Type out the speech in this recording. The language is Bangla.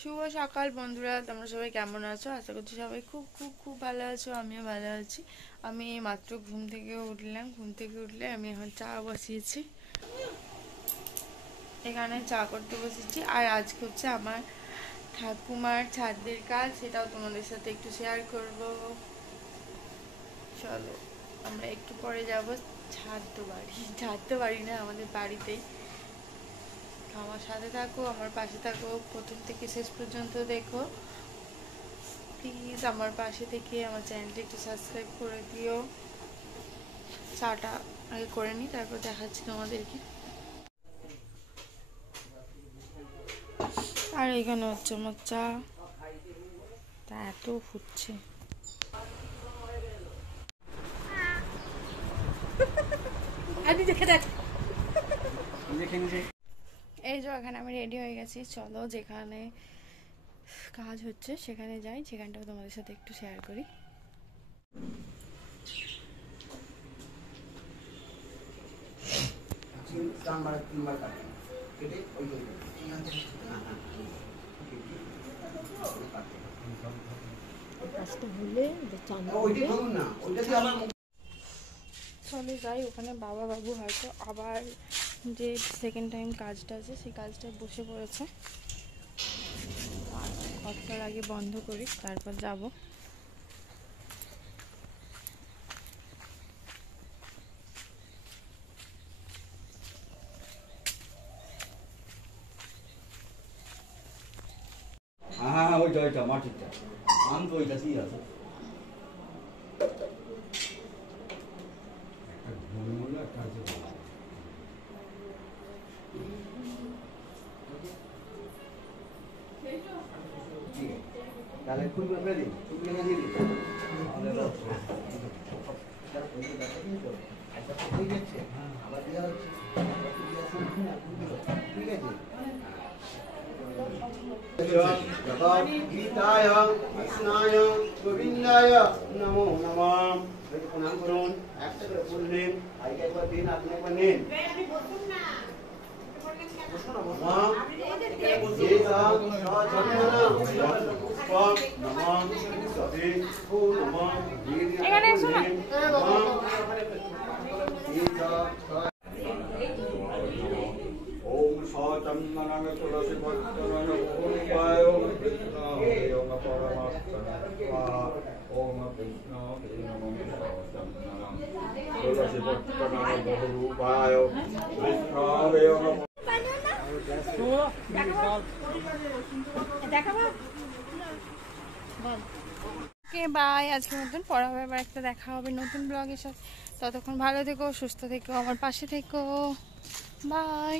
শুভ সকাল বন্ধুরা, তোমরা সবাই কেমন আছো? আশা করছি সবাই খুব খুব খুব ভালো আছো। আমিও ভালো আছি। আমি মাত্র ঘুম থেকে উঠলে আমি এখন চা বসিয়েছি, এখানে চা করতে বসেছি। আর আজকে হচ্ছে আমার ঠাকুমার ছাদের কাজ, সেটাও তোমাদের সাথে একটু শেয়ার করব। চলো আমরা একটু পরে যাব ছাদ তো বাড়ি না, আমাদের বাড়িতেই। আমার সাথে থাকো, আমার পাশে থাকো, প্রথম থেকে শেষ পর্যন্ত দেখো। প্লিজ আমার পাশে থেকে আমার চ্যানেলটা একটু সাবস্ক্রাইব করে দিও। চাটা আগে করে নিই, তারপর দেখাচ্ছি তোমাদেরকে। আর এখানে হচ্ছে আমার চা, তা এত ফুটছে। এই যে এখানে আমি রেডি হয়ে গেছি, চলো যেখানে কাজ হচ্ছে সেখানে যাই, সেখানটাও তোমাদের সাথে একটু শেয়ার করি। চলে যাই ওখানে। বাবা বাবু হয়তো আবার যে সেকেন্ড টাইম কাজটা আছে সেই কাজটায় বসে পড়েছে। কতটার আগে বন্ধ করি, তারপর যাব। হ্যাঁ ওইটা মাটিটা আমি তো ওইটা দিয়ে আছে। তাহলে খুলবে ফেলি খুলবে না দিদি ঠিক আছে আবার দেওয়া হচ্ছে ঠিক আছে। গীতায় কৃষ্ণায় গোবিন্দায় নমো নমঃ। প্রণাম করুন, একটা করে বললেন, ভাইকে একবার দিন, আপনি একবার নেন। ओम सचंदन तुलसी भक्तन ओमाय ओम कृष्ण ओम परमात्मा ओम कृष्ण तुलसी भक्तन बहुरूपाय कृष्ण ओम। ওকে বাই, আজকের মতন পড়া হবে, আবার একটা দেখা হবে নতুন ব্লগের সাথে। ততক্ষণ ভালো থেকো, সুস্থ থেকো, আমার পাশে থেকো। বাই।